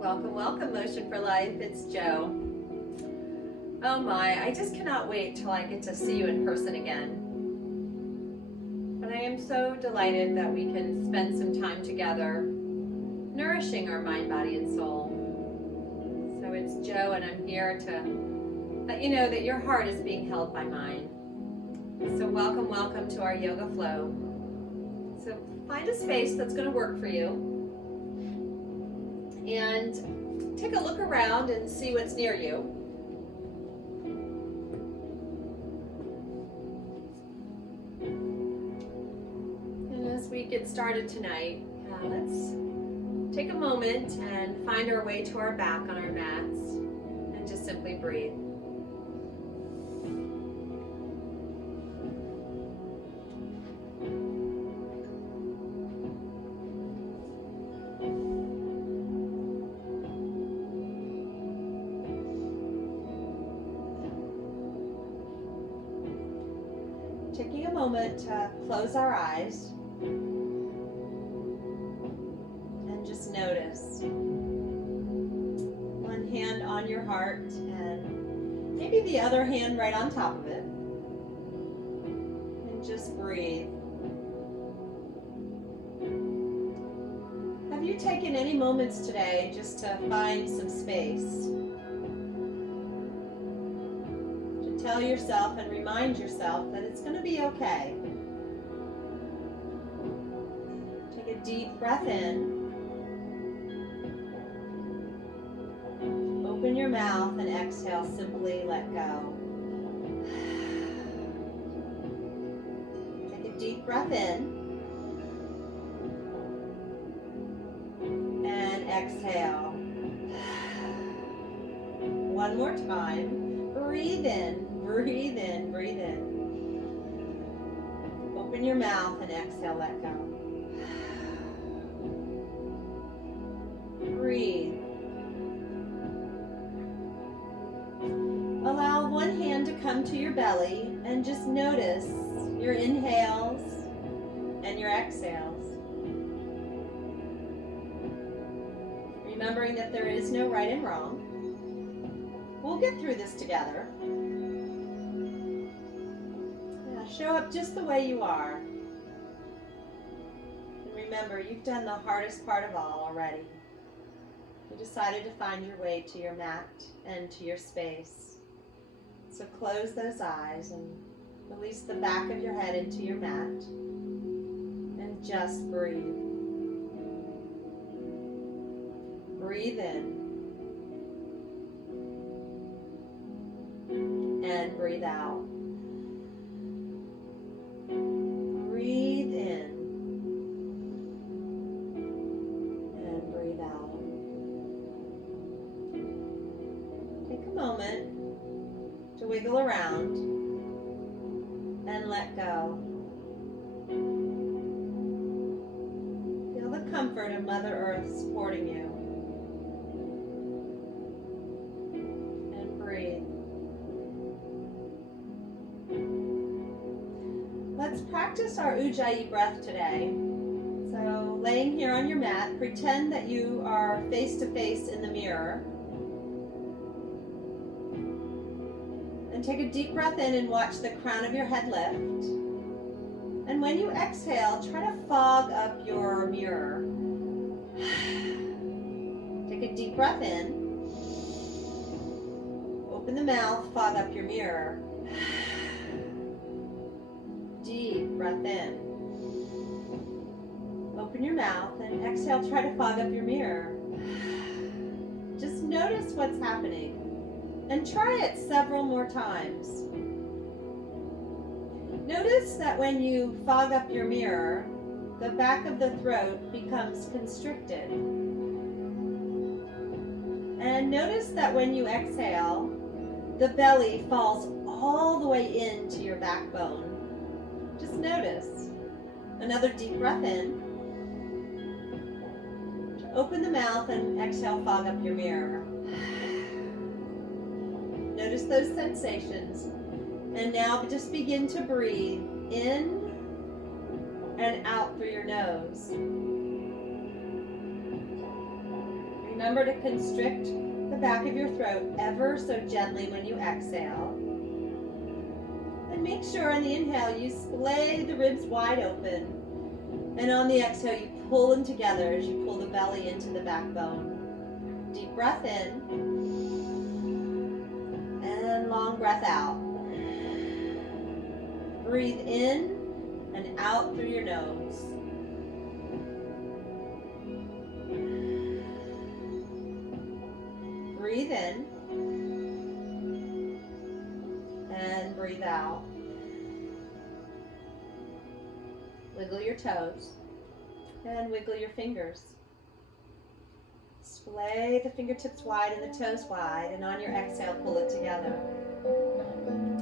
Welcome, welcome, Motion for Life. It's Jo. Oh my, I just cannot wait till I get to see you in person again. But I am so delighted that we can spend some time together, nourishing our mind, body, and soul. So it's Jo, and I'm here to let you know that your heart is being held by mine. So welcome, welcome to our yoga flow. So find a space that's going to work for you. And take a look around and see what's near you. And as we get started tonight, let's take a moment and find our way to our back on our mats and just simply breathe. Taking a moment to close our eyes and just notice. One hand on your heart and maybe the other hand right on top of it. And just breathe. Have you taken any moments today just to find some space? Tell yourself and remind yourself that it's going to be okay. Take a deep breath in. Open your mouth and exhale, simply let go. Take a deep breath in. And exhale. One more time. Breathe in. Breathe in, breathe in. Open your mouth and exhale, let go. Breathe. Allow one hand to come to your belly and just notice your inhales and your exhales. Remembering that there is no right and wrong. We'll get through this together. Show up just the way you are. And remember, you've done the hardest part of all already. You decided to find your way to your mat and to your space. So close those eyes and release the back of your head into your mat. And just breathe. Breathe in. And breathe out. Breathe in and breathe out. Take a moment to wiggle around and let go. Feel the comfort of Mother Earth supporting you. And breathe. Let's practice our Ujjayi breath today. So laying here on your mat, pretend that you are face to face in the mirror. And take a deep breath in and watch the crown of your head lift. And when you exhale, try to fog up your mirror. Take a deep breath in. Open the mouth, fog up your mirror. Deep breath in. Open your mouth and exhale, try to fog up your mirror. Just notice what's happening and try it several more times. Notice that when you fog up your mirror, the back of the throat becomes constricted. And notice that when you exhale, the belly falls all the way into your backbone. Just notice. Another deep breath in. Open the mouth and exhale, fog up your mirror. Notice those sensations. And now just begin to breathe in and out through your nose. Remember to constrict the back of your throat ever so gently when you exhale. And make sure on the inhale you splay the ribs wide open. And on the exhale you pull them together as you pull the belly into the backbone. Deep breath in. And long breath out. Breathe in and out through your nose. Breathe in and breathe out. Wiggle your toes and wiggle your fingers. Splay the fingertips wide and the toes wide, and on your exhale, pull it together.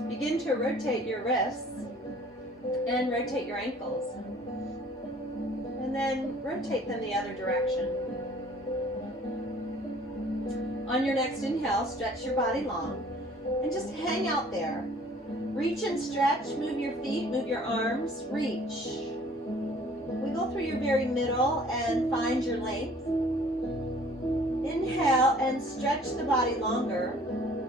Begin to rotate your wrists and rotate your ankles. And then rotate them the other direction. On your next inhale, stretch your body long and just hang out there. Reach and stretch, move your feet, move your arms, reach. Wiggle through your very middle and find your length. Inhale and stretch the body longer.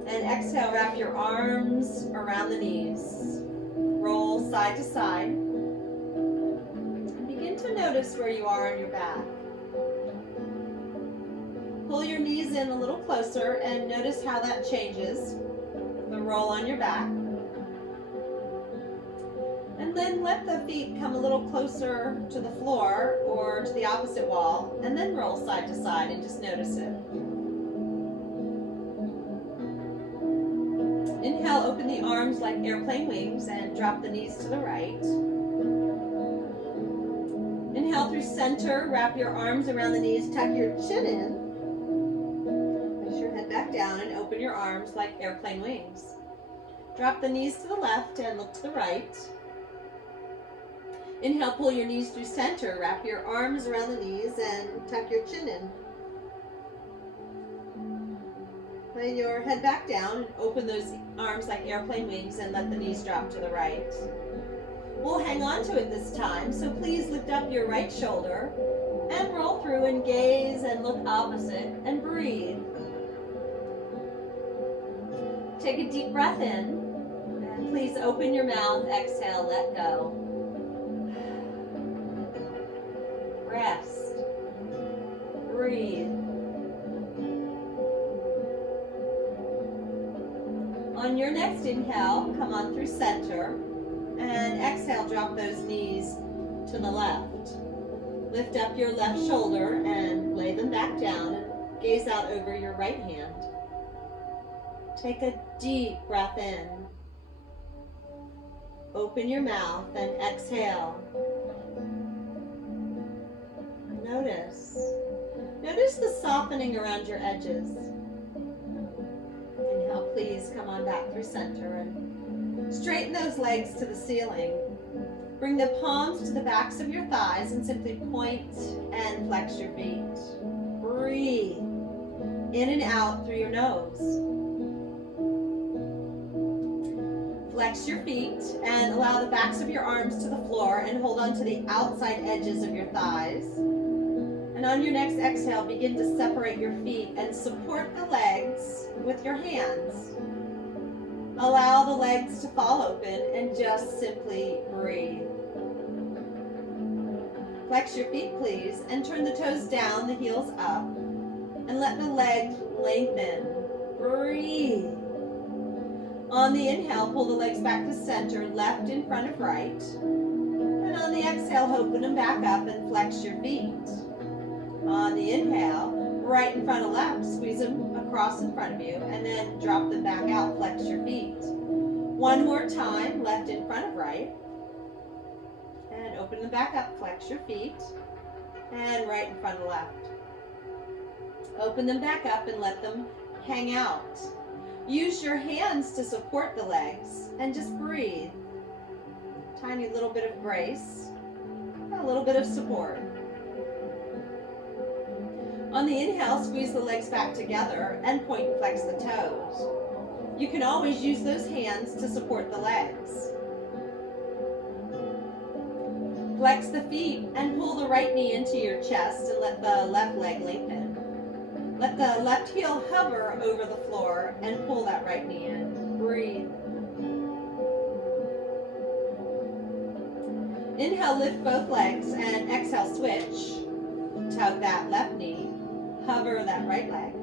And exhale, wrap your arms around the knees. Roll side to side. And begin to notice where you are on your back. Pull your knees in a little closer and notice how that changes. The roll on your back. And then let the feet come a little closer to the floor or to the opposite wall, and then roll side to side and just notice it. Inhale, open the arms like airplane wings and drop the knees to the right. Inhale through center, wrap your arms around the knees, tuck your chin in. Back down and open your arms like airplane wings. Drop the knees to the left and look to the right. Inhale, pull your knees through center, wrap your arms around the knees and tuck your chin in. Lay your head back down and open those arms like airplane wings and let the knees drop to the right. We'll hang on to it this time, so please lift up your right shoulder and roll through and gaze and look opposite and breathe. Take a deep breath in, and please open your mouth, exhale, let go. Rest. Breathe. On your next inhale, come on through center, and exhale, drop those knees to the left. Lift up your left shoulder and lay them back down and gaze out over your right hand. Take a deep breath in. Open your mouth and exhale. Notice. Notice the softening around your edges. Inhale, please come on back through center and straighten those legs to the ceiling. Bring the palms to the backs of your thighs and simply point and flex your feet. Breathe in and out through your nose. Flex your feet and allow the backs of your arms to the floor and hold on to the outside edges of your thighs. And on your next exhale, begin to separate your feet and support the legs with your hands. Allow the legs to fall open and just simply breathe. Flex your feet, please, and turn the toes down, the heels up, and let the legs lengthen. Breathe. On the inhale, pull the legs back to center, left in front of right. And on the exhale, open them back up and flex your feet. On the inhale, right in front of left, squeeze them across in front of you, and then drop them back out, flex your feet. One more time, left in front of right. And open them back up, flex your feet. And right in front of left. Open them back up and let them hang out. Use your hands to support the legs and just breathe. Tiny little bit of grace, a little bit of support. On the inhale, squeeze the legs back together and point and flex the toes. You can always use those hands to support the legs. Flex the feet and pull the right knee into your chest and let the left leg lengthen. Let the left heel hover over the floor and pull that right knee in. Breathe. Inhale, lift both legs, and exhale, switch. Tug that left knee, hover that right leg.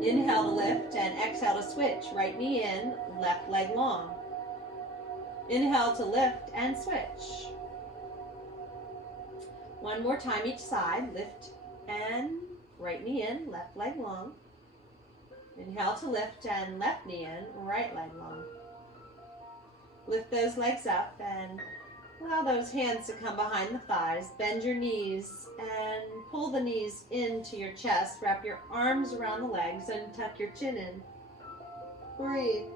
Inhale to lift and exhale to switch. Right knee in, left leg long. Inhale to lift and switch. One more time each side. Lift and right knee in, left leg long. Inhale to lift and left knee in, right leg long. Lift those legs up and allow those hands to come behind the thighs. Bend your knees and pull the knees into your chest. Wrap your arms around the legs and tuck your chin in. Breathe.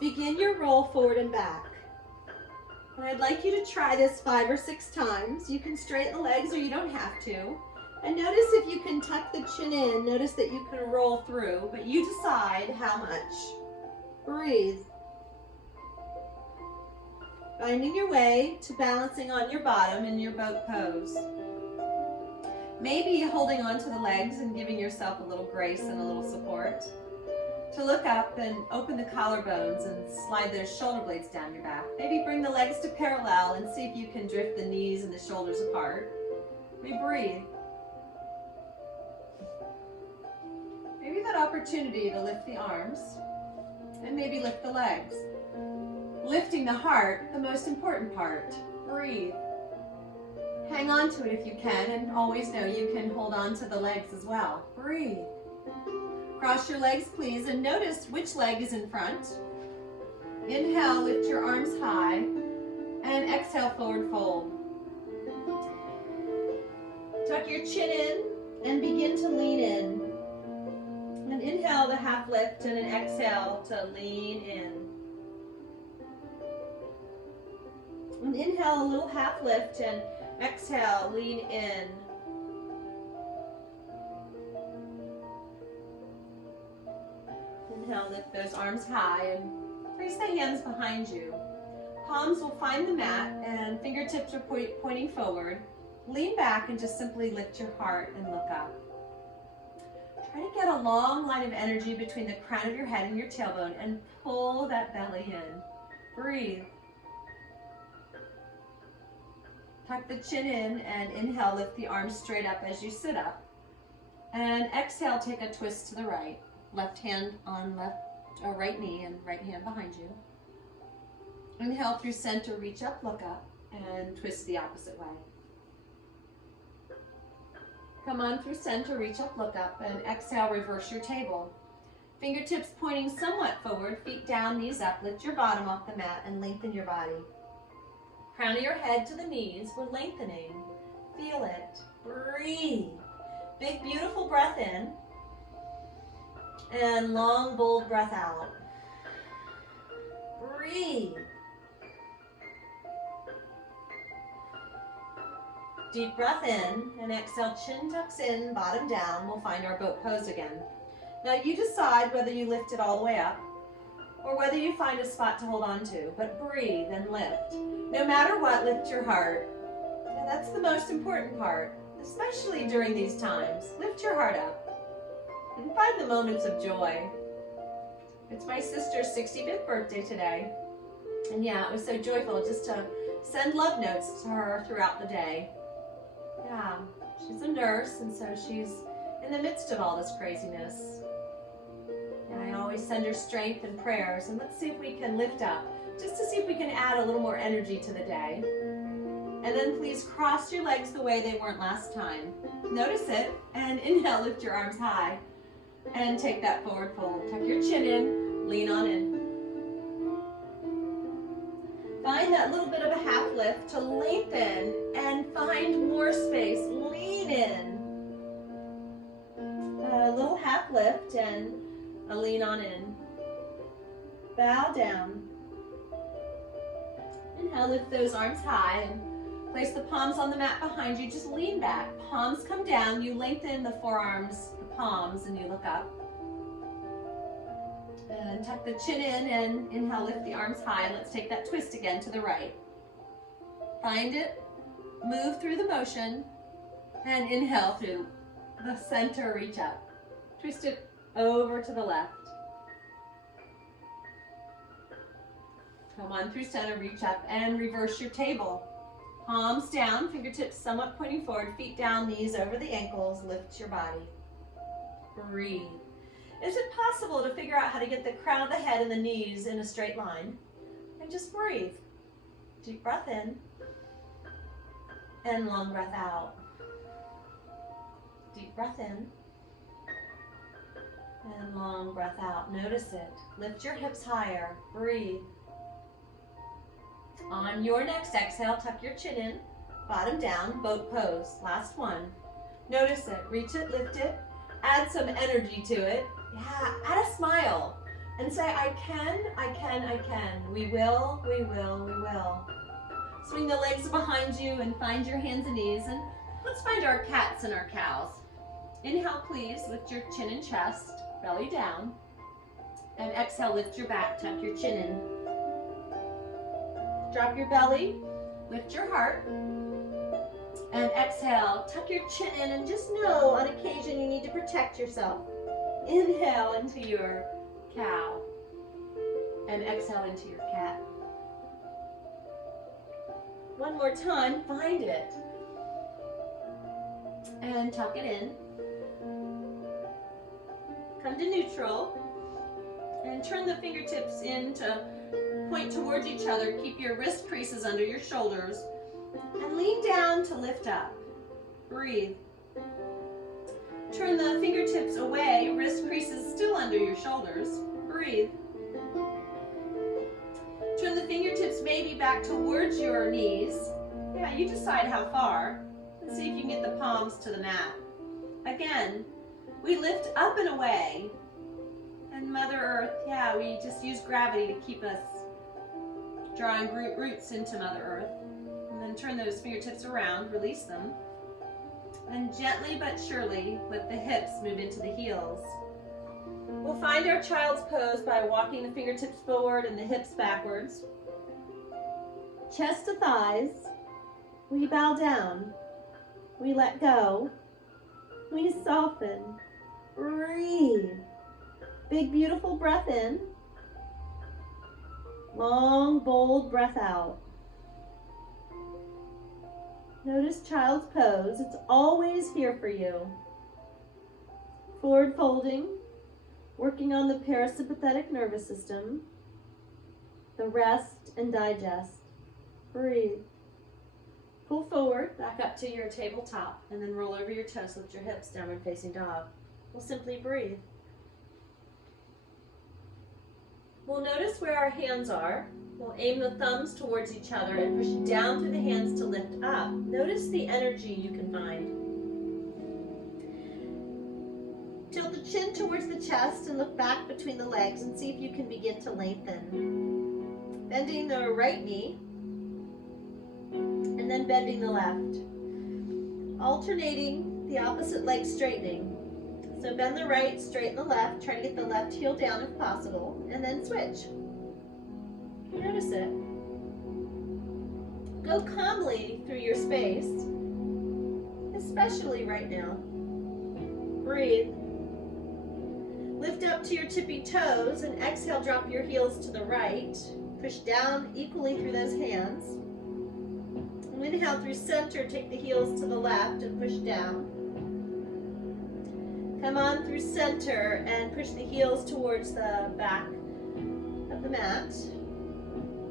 Begin your roll forward and back. And I'd like you to try this 5 or 6 times. You can straighten the legs or you don't have to. And notice if you can tuck the chin in. Notice that you can roll through, but you decide how much. Breathe. Finding your way to balancing on your bottom in your boat pose. Maybe holding onto the legs and giving yourself a little grace and a little support. To look up and open the collarbones and slide those shoulder blades down your back. Maybe bring the legs to parallel and see if you can drift the knees and the shoulders apart. Maybe breathe. Maybe that opportunity to lift the arms and maybe lift the legs. Lifting the heart, the most important part. Breathe. Hang on to it if you can, and always know you can hold on to the legs as well. Breathe. Cross your legs, please, and notice which leg is in front. Inhale, lift your arms high, and exhale, forward fold. Tuck your chin in and begin to lean in. And inhale to half lift, and an exhale to lean in. And inhale, a little half lift, and exhale, lean in. Inhale, lift those arms high and place the hands behind you. Palms will find the mat and fingertips are pointing forward. Lean back and just simply lift your heart and look up. Try to get a long line of energy between the crown of your head and your tailbone and pull that belly in. Breathe. Tuck the chin in and inhale, lift the arms straight up as you sit up. And exhale, take a twist to the right. Left hand on right knee and right hand behind you. Inhale through center, reach up, look up, and twist the opposite way. Come on through center, reach up, look up, and exhale, reverse your table. Fingertips pointing somewhat forward, feet down, knees up. Lift your bottom off the mat and lengthen your body. Crown of your head to the knees, we're lengthening. Feel it. Breathe. Big, beautiful breath in. And long, bold breath out. Breathe. Deep breath in and exhale, chin tucks in, bottom down. We'll find our boat pose again. Now you decide whether you lift it all the way up or whether you find a spot to hold on to, but breathe and lift. No matter what, lift your heart. And that's the most important part, especially during these times. Lift your heart up. And find the moments of joy. It's my sister's 65th birthday today. And yeah, it was so joyful just to send love notes to her throughout the day. Yeah, she's a nurse, and so she's in the midst of all this craziness. And I always send her strength and prayers, and let's see if we can lift up, just to see if we can add a little more energy to the day. And then please cross your legs the way they weren't last time. Notice it, and inhale, lift your arms high. And take that forward fold. Tuck your chin in, lean on in. Find that little bit of a half lift to lengthen and find more space. Lean in. A little half lift and a lean on in. Bow down. Inhale, lift those arms high and place the palms on the mat behind you. Just lean back. Palms come down. You lengthen the forearms, palms, and you look up. And tuck the chin in and inhale, lift the arms high. Let's take that twist again to the right. Find it. Move through the motion and inhale through the center, reach up. Twist it over to the left. Come on through center, reach up and reverse your table. Palms down, fingertips somewhat pointing forward, feet down, knees over the ankles, lift your body. Breathe. Is it possible to figure out how to get the crown of the head and the knees in a straight line? And just breathe. Deep breath in and long breath out. Deep breath in and long breath out. Notice it. Lift your hips higher. Breathe. On your next exhale, tuck your chin in, bottom down, boat pose. Last one. Notice it. Reach it, lift it. Add some energy to it. Yeah, add a smile. And say, I can, I can, I can. We will, we will, we will. Swing the legs behind you and find your hands and knees. And let's find our cats and our cows. Inhale, please. Lift your chin and chest, belly down. And exhale, lift your back, tuck your chin in. Drop your belly, lift your heart. And exhale, tuck your chin in and just know on occasion you need to protect yourself. Inhale into your cow. And exhale into your cat. One more time, find it. And tuck it in. Come to neutral. And turn the fingertips in to point towards each other. Keep your wrist creases under your shoulders. And lean down to lift up. Breathe. Turn the fingertips away, wrist creases still under your shoulders. Breathe. Turn the fingertips maybe back towards your knees. Yeah, you decide how far. And see if you can get the palms to the mat. Again, we lift up and away. And Mother Earth, yeah, we just use gravity to keep us drawing roots into Mother Earth. And then turn those fingertips around, release them. And gently but surely let the hips move into the heels. We'll find our child's pose by walking the fingertips forward and the hips backwards. Chest to thighs. We bow down. We let go. We soften. Breathe. Big, beautiful breath in. Long, bold breath out. Notice child's pose. It's always here for you. Forward folding, working on the parasympathetic nervous system, the rest and digest. Breathe. Pull forward, back up to your tabletop, and then roll over your toes, lift your hips, downward facing dog. We'll simply breathe. We'll notice where our hands are. We'll aim the thumbs towards each other and push down through the hands to lift up. Notice the energy you can find. Tilt the chin towards the chest and look back between the legs and see if you can begin to lengthen. Bending the right knee and then bending the left. Alternating the opposite leg straightening. So bend the right, straighten the left, try to get the left heel down if possible, and then switch. Notice it. Go calmly through your space, especially right now. Breathe. Lift up to your tippy toes and exhale, drop your heels to the right. Push down equally through those hands. Inhale through center, take the heels to the left and push down. Come on through center and push the heels towards the back of the mat.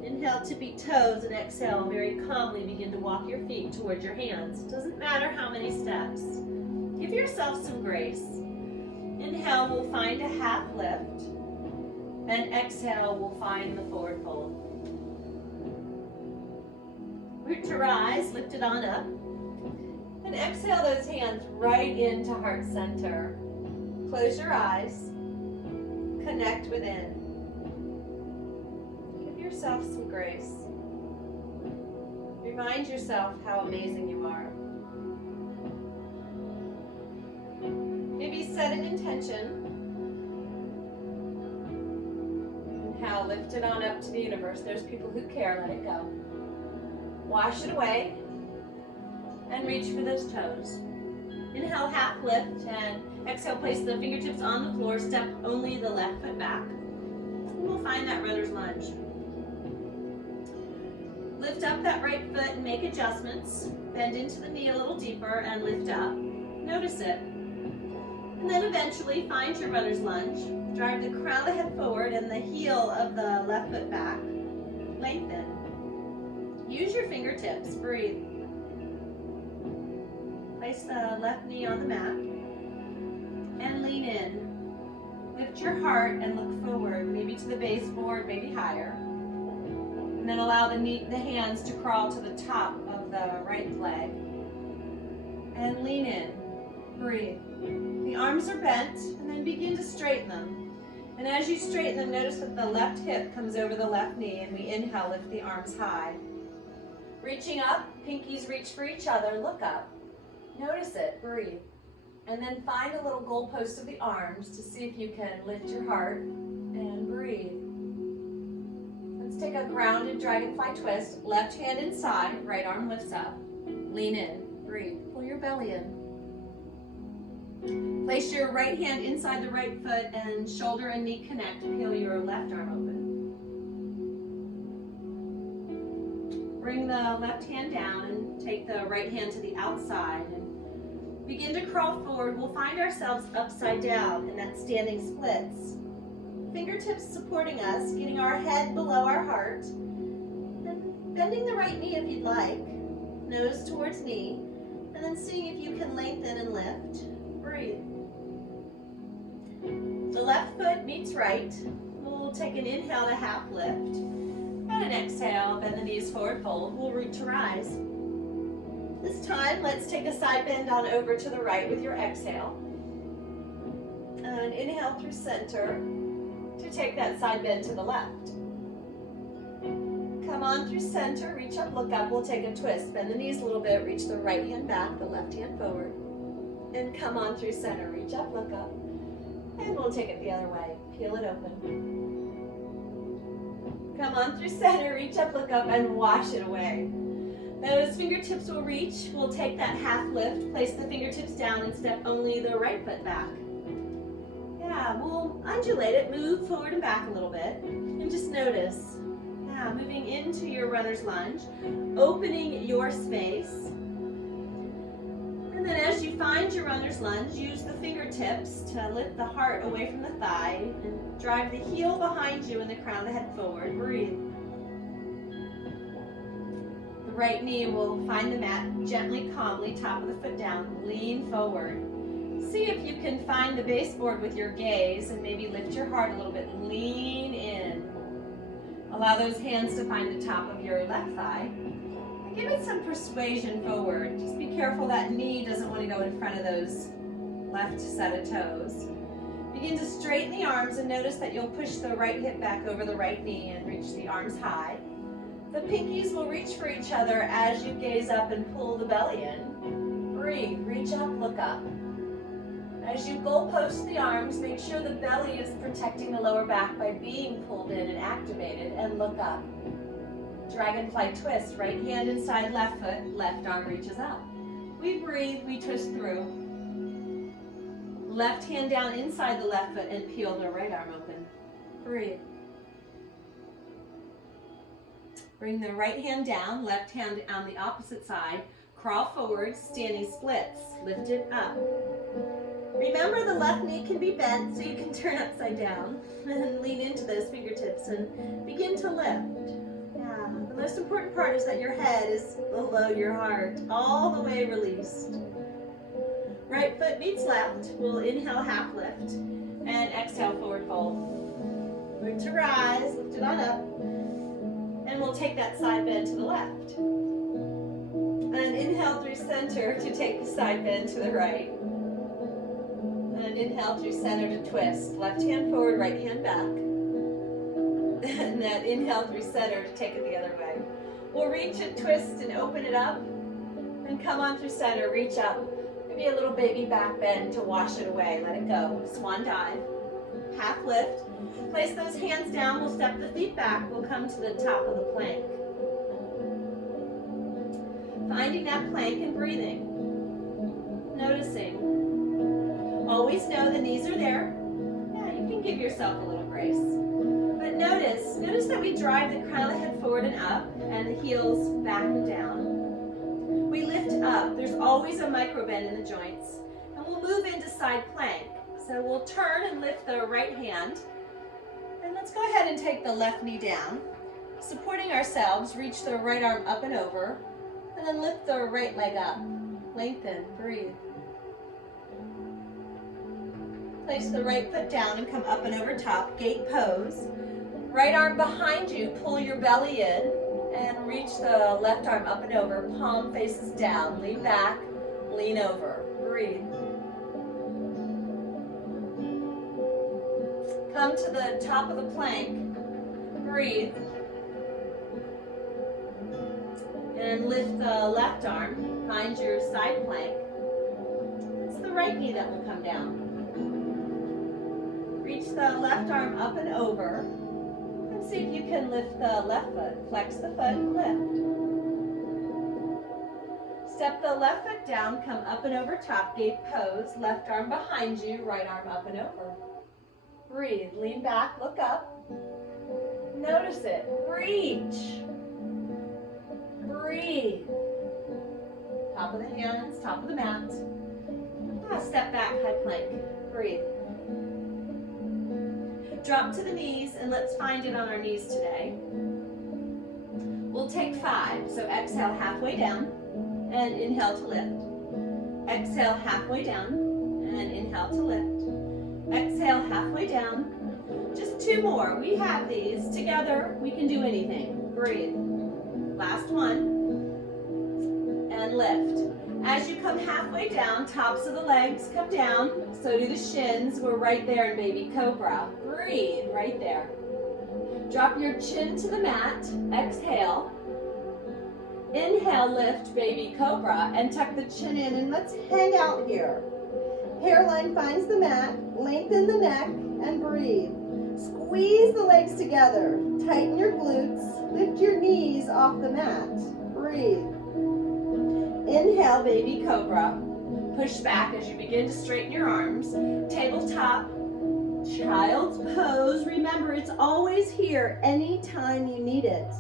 Inhale, tippy toes, and exhale, very calmly begin to walk your feet towards your hands. Doesn't matter how many steps. Give yourself some grace. Inhale, we'll find a half lift. And exhale, we'll find the forward fold. Root to rise, lift it on up. And exhale those hands right into heart center. Close your eyes. Connect within. Give yourself some grace. Remind yourself how amazing you are. Maybe set an intention. Inhale, lift it on up to the universe. There's people who care, let it go. Wash it away. and reach for those toes. Inhale, half lift, and exhale, place the fingertips on the floor, step only the left foot back. And we'll find that runner's lunge. Lift up that right foot and make adjustments. Bend into the knee a little deeper and lift up. Notice it. And then eventually find your runner's lunge. Drive the crown of the head forward and the heel of the left foot back. Lengthen. Use your fingertips. Breathe. Place the left knee on the mat. And lean in. Lift your heart and look forward, maybe to the baseboard, maybe higher. And then allow the hands to crawl to the top of the right leg. And lean in. Breathe. The arms are bent, and then begin to straighten them. And as you straighten them, notice that the left hip comes over the left knee, and we inhale, lift the arms high. Reaching up, pinkies reach for each other, look up. Notice it, breathe. And then find a little goalpost of the arms to see if you can lift your heart, and breathe. Let's take a grounded dragonfly twist. Left hand inside, right arm lifts up. Lean in, breathe, pull your belly in. Place your right hand inside the right foot and shoulder and knee connect. Peel your left arm open. Bring the left hand down and take the right hand to the outside. And begin to crawl forward. We'll find ourselves upside down in that standing splits. Fingertips supporting us, getting our head below our heart. And bending the right knee if you'd like. Nose towards knee. And then seeing if you can lengthen and lift. Breathe. The left foot meets right. We'll take an inhale to half lift. And an exhale, bend the knees forward, fold. We'll root to rise. This time, let's take a side bend on over to the right with your exhale. And inhale through center to take that side bend to the left. Come on through center, reach up, look up. We'll take a twist. Bend the knees a little bit, reach the right hand back, the left hand forward. And come on through center, reach up, look up. And we'll take it the other way. Peel it open. Come on through center, reach up, look up, and wash it away. Those fingertips will reach. We'll take that half lift, place the fingertips down, and step only the right foot back. Yeah, we'll undulate it, move forward and back a little bit, and just notice. Yeah, moving into your runner's lunge, opening your space. And then as you find your runner's lunge, use the fingertips to lift the heart away from the thigh and drive the heel behind you and the crown of the head forward. Breathe. The right knee will find the mat gently, calmly, top of the foot down. Lean forward. See if you can find the baseboard with your gaze and maybe lift your heart a little bit. Lean in. Allow those hands to find the top of your left thigh. Give it some persuasion forward. Just be careful that knee doesn't want to go in front of those left set of toes. Begin to straighten the arms and notice that you'll push the right hip back over the right knee and reach the arms high. The pinkies will reach for each other as you gaze up and pull the belly in. Breathe, reach up, look up. As you goalpost the arms, make sure the belly is protecting the lower back by being pulled in and activated, and look up. Dragonfly twist, right hand inside left foot, left arm reaches up. We breathe, we twist through. Left hand down inside the left foot and peel the right arm open. Breathe. Bring the right hand down, left hand on the opposite side. Crawl forward, standing splits. Lift it up. Remember the left knee can be bent so you can turn upside down. And lean into those fingertips and begin to lift. Yeah, the most important part is that your head is below your heart, all the way released. Right foot meets left. We'll inhale half lift and exhale forward fold. Root to rise, lift it on up. And we'll take that side bend to the left. And inhale through center to take the side bend to the right. And inhale through center to twist. Left hand forward, right hand back. And then inhale through center to take it the other way. We'll reach and twist and open it up. And come on through center, reach up. Maybe a little baby back bend to wash it away. Let it go. Swan dive. Half lift. Place those hands down. We'll step the feet back. We'll come to the top of the plank. Finding that plank and breathing. Noticing. Always know the knees are there. Yeah, you can give yourself a little grace. But notice that we drive the crown of the head forward and up, and the heels back and down. We lift up. There's always a micro bend in the joints. And we'll move into side plank. So we'll turn and lift the right hand. And let's go ahead and take the left knee down. Supporting ourselves, reach the right arm up and over. And then lift the right leg up. Lengthen, breathe. Place the right foot down and come up and over top, gate pose. Right arm behind you, pull your belly in and reach the left arm up and over, palm faces down, lean back, lean over, breathe. Come to the top of the plank, breathe. And lift the left arm, find your side plank. It's the right knee that will come down. Reach the left arm up and over. And see if you can lift the left foot. Flex the foot, lift. Step the left foot down, come up and over top, gate pose. Left arm behind you, right arm up and over. Breathe, lean back, look up. Notice it, reach. Breathe. Top of the hands, top of the mat. Step back, high plank. Breathe. Drop to the knees and let's find it on our knees today. We'll take 5. So exhale halfway down and inhale to lift. Exhale halfway down and inhale to lift. Exhale halfway down. Just 2 more. We have these. Together, we can do anything. Breathe. Last one. And lift. As you come halfway down, tops of the legs come down. So do the shins. We're right there in baby cobra. Breathe right there. Drop your chin to the mat. Exhale. Inhale, lift, baby cobra, and tuck the chin in, and let's hang out here. Hairline finds the mat, lengthen the neck, and breathe. Squeeze the legs together. Tighten your glutes. Lift your knees off the mat. Breathe. Inhale, baby cobra. Push back as you begin to straighten your arms. Tabletop, child's pose. Remember, it's always here anytime you need it.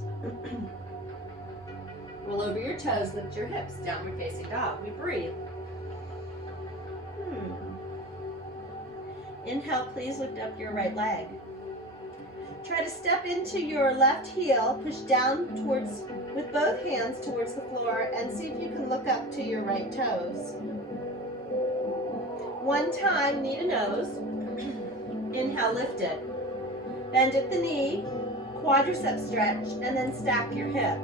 Roll over your toes, lift your hips, downward facing dog. We breathe. Inhale, please lift up your right leg. Try to step into your left heel, push down towards, with both hands towards the floor, and see if you can look up to your right toes. One time, knee to nose. Inhale, lift it. Bend at the knee, quadricep stretch, and then stack your hip.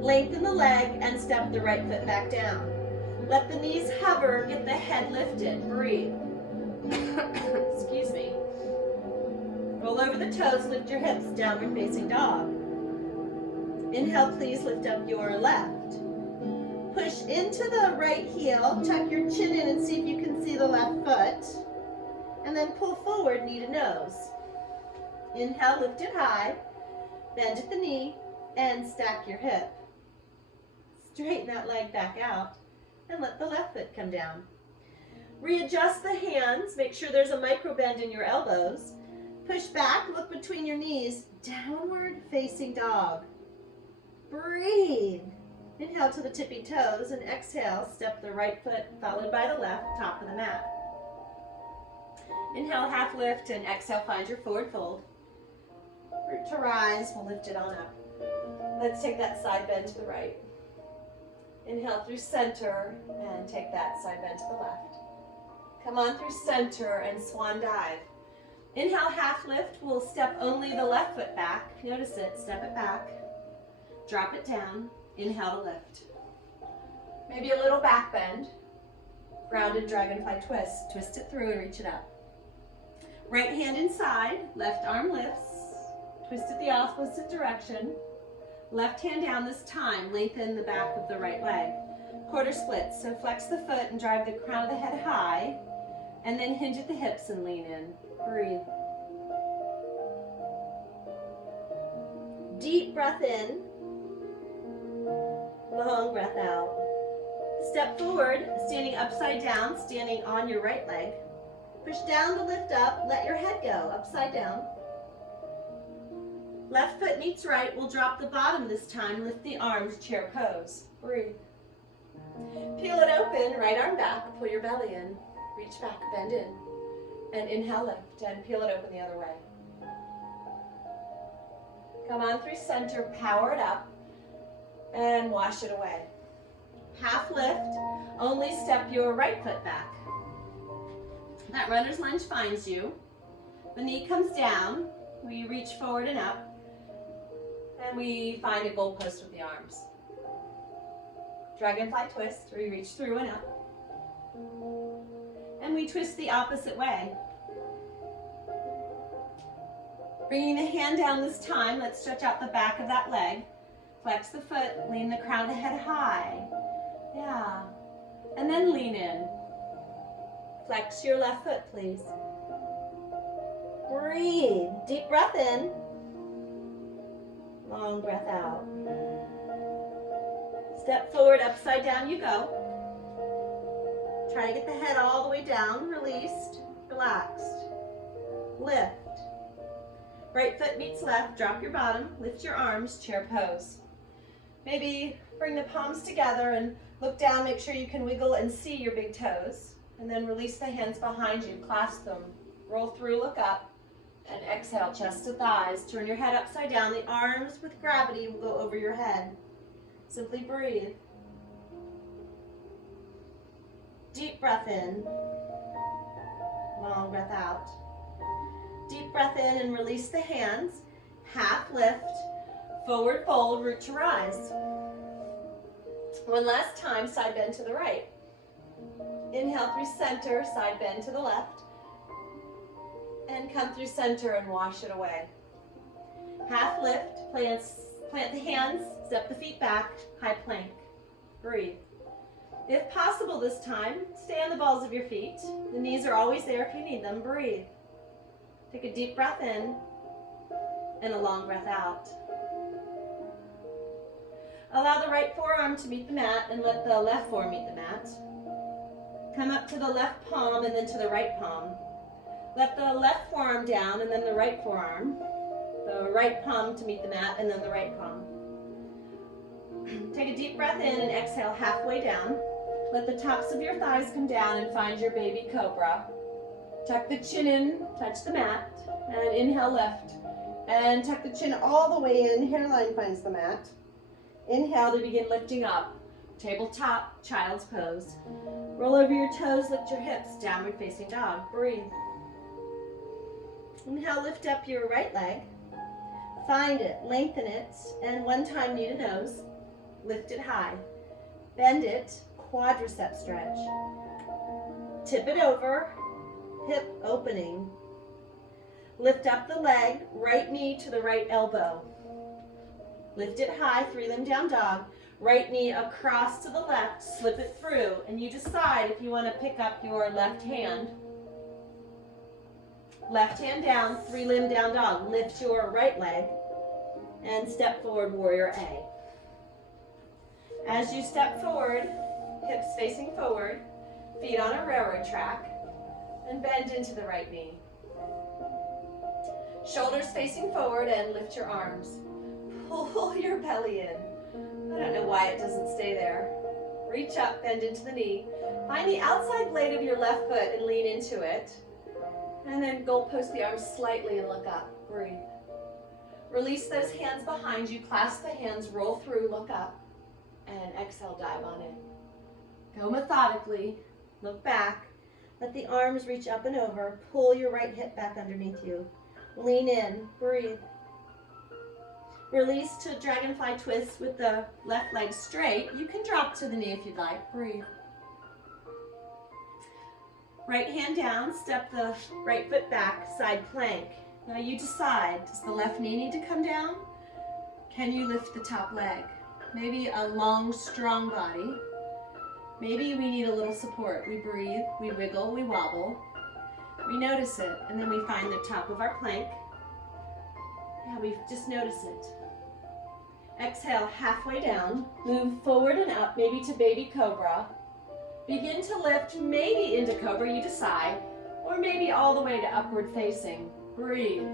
Lengthen the leg and step the right foot back down. Let the knees hover, get the head lifted. Breathe. Excuse me. Roll over the toes, lift your hips, downward facing dog. Inhale, please lift up your left. Push into the right heel, tuck your chin in and see if you can see the left foot. And then pull forward, knee to nose. Inhale, lift it high. Bend at the knee and stack your hip. Straighten that leg back out and let the left foot come down. Readjust the hands. Make sure there's a micro bend in your elbows. Push back, look between your knees. Downward facing dog. Breathe. Inhale to the tippy toes and exhale, step the right foot followed by the left, top of the mat. Inhale, half lift, and exhale, find your forward fold. Root to rise, we'll lift it on up. Let's take that side bend to the right. Inhale through center and take that side bend to the left. Come on through center and swan dive. Inhale, half lift. We'll step only the left foot back. Notice it, step it back. Drop it down. Inhale to lift. Maybe a little back bend. Grounded dragonfly twist. Twist it through and reach it up. Right hand inside, left arm lifts. Twist it the opposite direction. Left hand down this time, lengthen the back of the right leg. Quarter split, so flex the foot and drive the crown of the head high, and then hinge at the hips and lean in. Breathe. Deep breath in. Long breath out. Step forward, standing upside down, standing on your right leg. Push down to lift up, let your head go, upside down. Left foot meets right, we'll drop the bottom this time, lift the arms, chair pose. Breathe. Peel it open, right arm back, pull your belly in, reach back, bend in, and inhale, lift, and peel it open the other way. Come on through center, power it up, and wash it away. Half lift, only step your right foot back. That runner's lunge finds you. The knee comes down, we reach forward and up, and we find a goalpost with the arms. Dragonfly twist, we reach through and up. And we twist the opposite way. Bringing the hand down this time, let's stretch out the back of that leg. Flex the foot, lean the crown of the head high. Yeah. And then lean in. Flex your left foot, please. Breathe. Deep breath in. Long breath out. Step forward, upside down you go. Try to get the head all the way down, released, relaxed. Lift. Right foot meets left, drop your bottom, lift your arms, chair pose. Maybe bring the palms together and look down, make sure you can wiggle and see your big toes. And then release the hands behind you, clasp them, roll through, look up, and exhale, chest to thighs. Turn your head upside down, the arms with gravity will go over your head. Simply breathe. Deep breath in. Long breath out. Deep breath in and release the hands. Half lift. Forward fold, root to rise. One last time, side bend to the right. Inhale through center, side bend to the left. And come through center and wash it away. Half lift, plant the hands, step the feet back, high plank. Breathe. If possible this time, stay on the balls of your feet. The knees are always there if you need them. Breathe. Take a deep breath in and a long breath out. Allow the right forearm to meet the mat and let the left forearm meet the mat. Come up to the left palm and then to the right palm. Let the left forearm down and then the right forearm. The right palm to meet the mat and then the right palm. Take a deep breath in and exhale halfway down. Let the tops of your thighs come down and find your baby cobra. Tuck the chin in, touch the mat, and inhale lift. And tuck the chin all the way in, hairline finds the mat. Inhale to begin lifting up. Tabletop, child's pose. Roll over your toes, lift your hips, downward facing dog. Breathe. Inhale, lift up your right leg. Find it, lengthen it, and one time knee to nose. Lift it high. Bend it, quadricep stretch. Tip it over, hip opening. Lift up the leg, right knee to the right elbow. Lift it high, three limb down dog. Right knee across to the left, slip it through, and you decide if you want to pick up your left hand. Left hand down, three limb down dog. Lift your right leg and step forward, warrior A. As you step forward, hips facing forward, feet on a railroad track, and bend into the right knee. Shoulders facing forward and lift your arms. Pull your belly in. I don't know why it doesn't stay there. Reach up, bend into the knee. Find the outside blade of your left foot and lean into it. And then goalpost the arms slightly and look up. Breathe. Release those hands behind you. Clasp the hands, roll through, look up. And exhale, dive on in. Go methodically. Look back. Let the arms reach up and over. Pull your right hip back underneath you. Lean in. Breathe. Release to dragonfly twist with the left leg straight. You can drop to the knee if you'd like. Breathe. Right hand down, step the right foot back, side plank. Now you decide, does the left knee need to come down? Can you lift the top leg? Maybe a long, strong body. Maybe we need a little support. We breathe, we wiggle, we wobble. We notice it, and then we find the top of our plank. Yeah, we just notice it. Exhale, halfway down. Move forward and up, maybe to baby cobra. Begin to lift, maybe into cobra, you decide, or maybe all the way to upward facing. Breathe.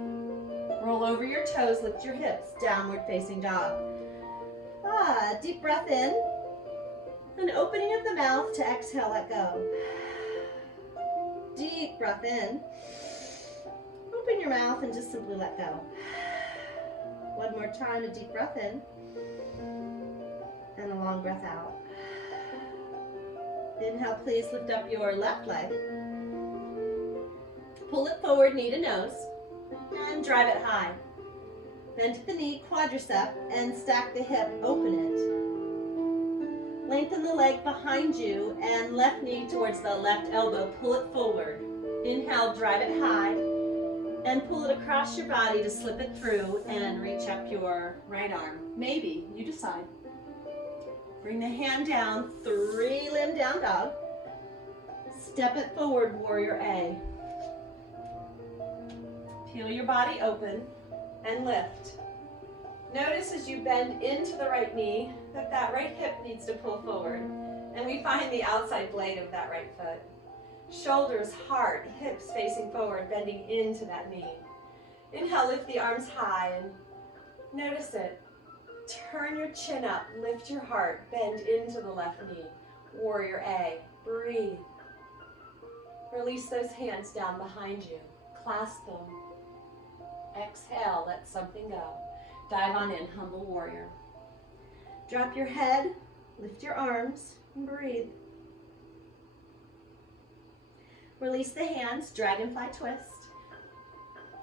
Roll over your toes, lift your hips, downward facing dog. Deep breath in. An opening of the mouth to exhale, let go. Deep breath in. Open your mouth and just simply let go. One more time, a deep breath in. And a long breath out. Inhale, please lift up your left leg. Pull it forward, knee to nose. And drive it high. Bend at the knee, quadricep, and stack the hip, open it. Lengthen the leg behind you and left knee towards the left elbow. Pull it forward. Inhale, drive it high. And pull it across your body to slip it through and reach up your right arm. Maybe, you decide. Bring the hand down, 3-limb down dog. Step it forward, warrior A. Peel your body open and lift. Notice as you bend into the right knee that right hip needs to pull forward. And we find the outside blade of that right foot. Shoulders, heart, hips facing forward, bending into that knee. Inhale, lift the arms high and notice it. Turn your chin up, lift your heart, bend into the left knee. Warrior A, breathe. Release those hands down behind you. Clasp them. Exhale, let something go. Dive on in, humble warrior. Drop your head, lift your arms, and breathe. Release the hands, dragonfly twist.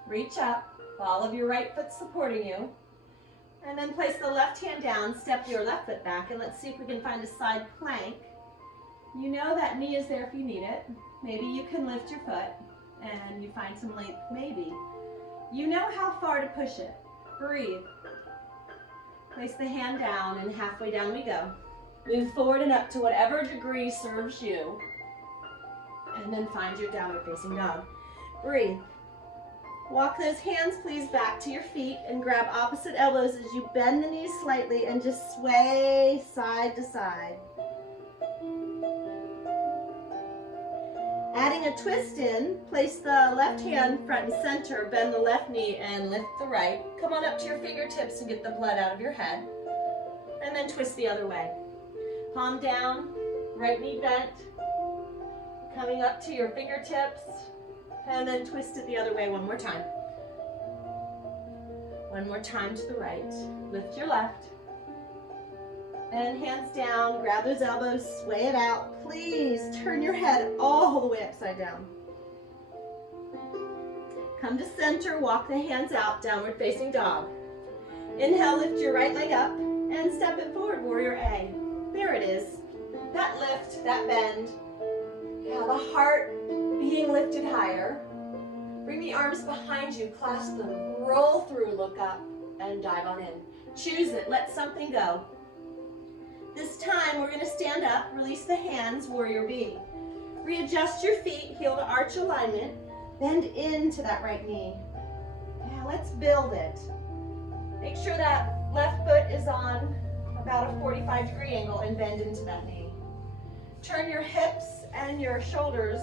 Reach up, ball of your right foot supporting you. And then place the left hand down, step your left foot back, and let's see if we can find a side plank. You know that knee is there if you need it. Maybe you can lift your foot and you find some length, maybe. You know how far to push it. Breathe. Place the hand down and halfway down we go. Move forward and up to whatever degree serves you. And then find your downward facing dog. Breathe. Walk those hands please back to your feet and grab opposite elbows as you bend the knees slightly and just sway side to side. Adding a twist in, place the left hand front and center, bend the left knee and lift the right. Come on up to your fingertips and get the blood out of your head. And then twist the other way. Palm down, right knee bent. Coming up to your fingertips. And then twist it the other way one more time. One more time to the right. Lift your left. And hands down, grab those elbows, sway it out. Please turn your head all the way upside down. Come to center, walk the hands out, downward facing dog. Inhale, lift your right leg up and step it forward, warrior A. There it is. That lift, that bend. Yeah, the heart being lifted higher. Bring the arms behind you, clasp them, roll through, look up, and dive on in. Choose it, let something go. This time we're going to stand up, release the hands, warrior B. Readjust your feet, heel to arch alignment, bend into that right knee. Yeah, let's build it. Make sure that left foot is on about a 45-degree angle and bend into that knee. Turn your hips and your shoulders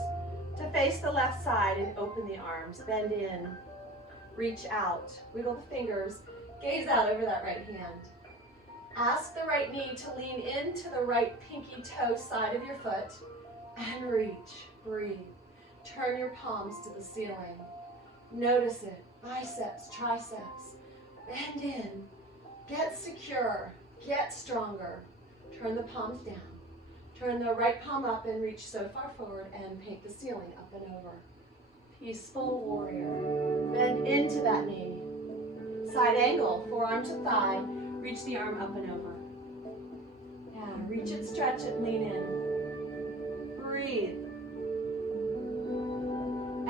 to face the left side and open the arms. Bend in, reach out, wiggle the fingers, gaze out over that right hand. Ask the right knee to lean into the right pinky toe side of your foot and reach, breathe. Turn your palms to the ceiling. Notice it, biceps, triceps. Bend in, get secure, get stronger. Turn the palms down. Turn the right palm up and reach so far forward and paint the ceiling up and over. Peaceful warrior. Bend into that knee. Side angle, forearm to thigh. Reach the arm up and over. Yeah, reach it, stretch it, lean in. Breathe.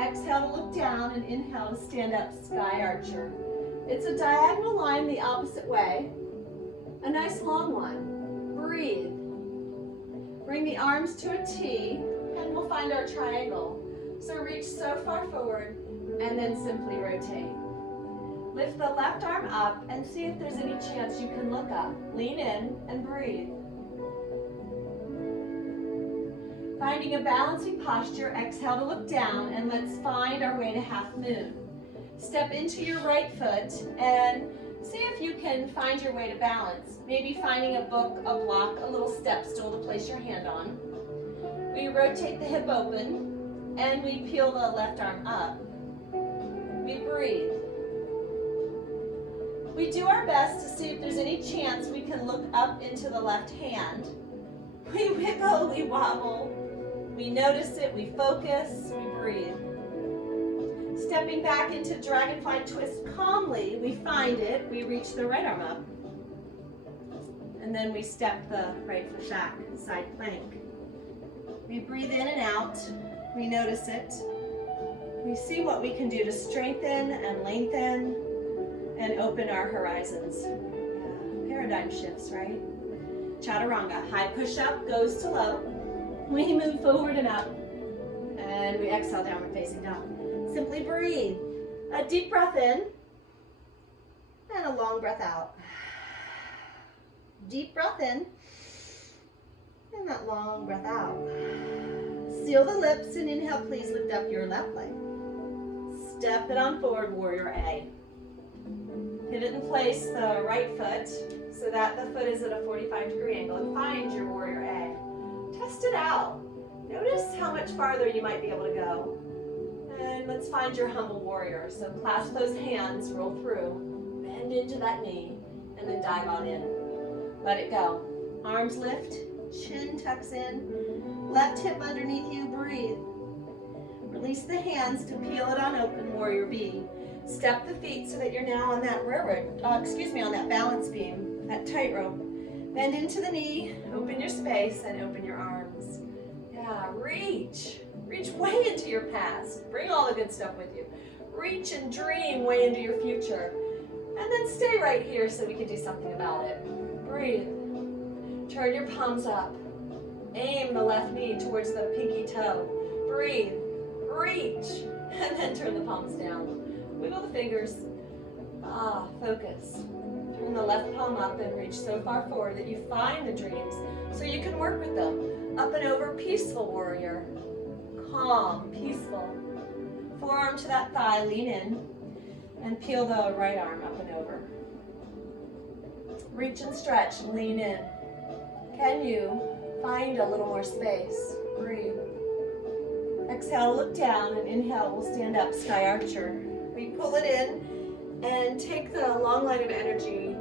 Exhale to look down and inhale to stand up, sky archer. It's a diagonal line the opposite way. A nice long one. Breathe. Bring the arms to a T, and we'll find our triangle. So reach so far forward, and then simply rotate. Lift the left arm up and see if there's any chance you can look up. Lean in and breathe. Finding a balancing posture, exhale to look down, and let's find our way to half moon. Step into your right foot and see if you can find your way to balance. Maybe finding a book, a block, a little step stool to place your hand on. We rotate the hip open and we peel the left arm up. We breathe. We do our best to see if there's any chance we can look up into the left hand. We wiggle, we wobble, we notice it, we focus, we breathe. Stepping back into dragonfly twist calmly, we find it, we reach the right arm up. And then we step the right foot back, side plank. We breathe in and out, we notice it. We see what we can do to strengthen and lengthen and open our horizons. Yeah, paradigm shifts, right? Chaturanga, high push up goes to low. We move forward and up. And we exhale, downward facing dog. Simply breathe. A deep breath in and a long breath out. Deep breath in and that long breath out. Seal the lips and inhale, please lift up your left leg. Step it on forward, warrior A. Pivot and place the right foot so that the foot is at a 45-degree angle and find your warrior A. Test it out. Notice how much farther you might be able to go. And let's find your humble warrior. So clasp those hands, roll through, bend into that knee, and then dive on in. Let it go. Arms lift, chin tucks in, left hip underneath you, breathe. Release the hands to peel it on open, warrior B. Step the feet so that you're now on that on that balance beam, that tightrope. Bend into the knee, open your space, and open your arms. Yeah, reach. Reach way into your past. Bring all the good stuff with you. Reach and dream way into your future. And then stay right here so we can do something about it. Breathe. Turn your palms up. Aim the left knee towards the pinky toe. Breathe. Reach. And then turn the palms down. Wiggle the fingers. Focus. Turn the left palm up and reach so far forward that you find the dreams so you can work with them. Up and over, peaceful warrior. Calm, peaceful. Forearm to that thigh, lean in, and peel the right arm up and over. Reach and stretch, lean in. Can you find a little more space? Breathe. Exhale, look down, and inhale, we'll stand up, sky archer. We pull it in and take the long line of energy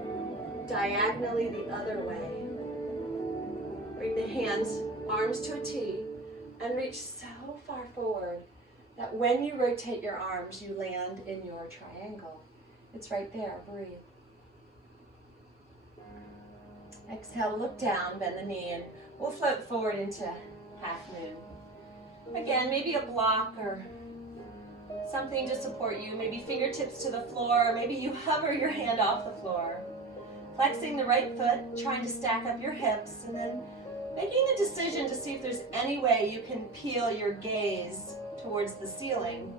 diagonally the other way. Bring the hands, arms to a T, and reach so far forward that when you rotate your arms, you land in your triangle. It's right there, breathe. Exhale, look down, bend the knee, and we'll float forward into half moon. Again, maybe a block or something to support you, maybe fingertips to the floor, or maybe you hover your hand off the floor. Flexing the right foot, trying to stack up your hips, and then making a decision to see if there's any way you can peel your gaze towards the ceiling.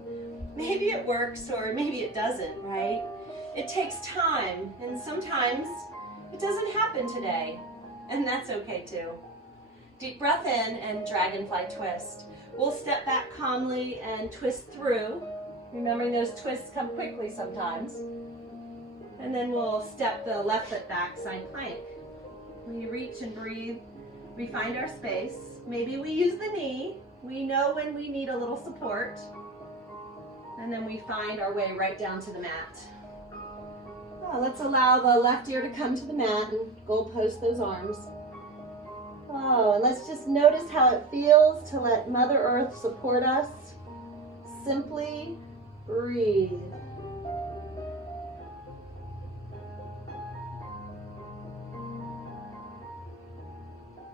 Maybe it works or maybe it doesn't, right? It takes time, and sometimes it doesn't happen today, and that's okay too. Deep breath in and dragonfly twist. We'll step back calmly and twist through, remembering those twists come quickly sometimes. And then we'll step the left foot back, side plank. We reach and breathe. We find our space. Maybe we use the knee. We know when we need a little support. And then we find our way right down to the mat. Let's allow the left ear to come to the mat and goalpost those arms. And let's just notice how it feels to let Mother Earth support us. Simply breathe.